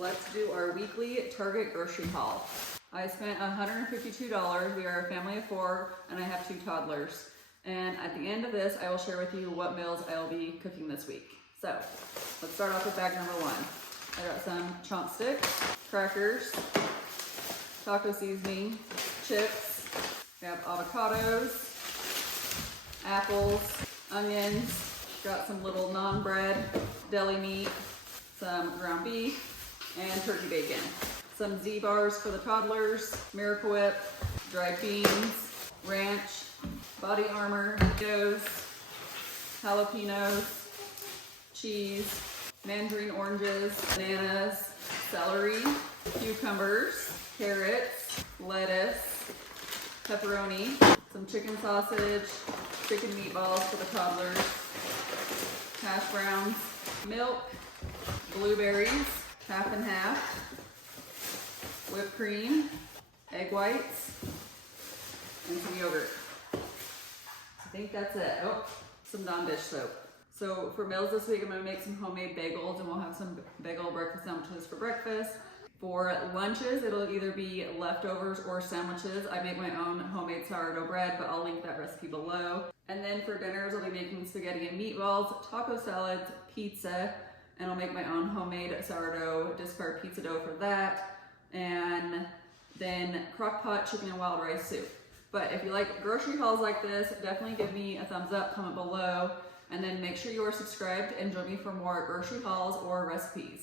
Let's do our weekly Target grocery haul. I spent $152. We are a family of 4 and I have 2 toddlers. And at the end of this, I will share with you what meals I will be cooking this week. So let's start off with bag number 1. I got some chomp sticks, crackers, taco seasoning, chips. We have avocados, apples, onions. Got some little non-bread deli meat, some ground beef, and turkey bacon. Some Z-bars for the toddlers, Miracle Whip, dried beans, ranch, body armor, potatoes, jalapenos, cheese, mandarin oranges, bananas, celery, cucumbers, carrots, lettuce, pepperoni, some chicken sausage, chicken meatballs for the toddlers, hash browns, milk, blueberries, half and half, whipped cream, egg whites, and some yogurt. I think that's it. Oh, some non-dish soap. So for meals this week, I'm gonna make some homemade bagels and we'll have some bagel breakfast sandwiches for breakfast. For lunches, it'll either be leftovers or sandwiches. I make my own homemade sourdough bread, but I'll link that recipe below. And then for dinners, I'll be making spaghetti and meatballs, taco salads, pizza, and I'll make my own homemade sourdough discard pizza dough for that. And then Crockpot chicken and wild rice soup. But if you like grocery hauls like this, definitely give me a thumbs up, comment below, and then make sure you are subscribed and join me for more grocery hauls or recipes.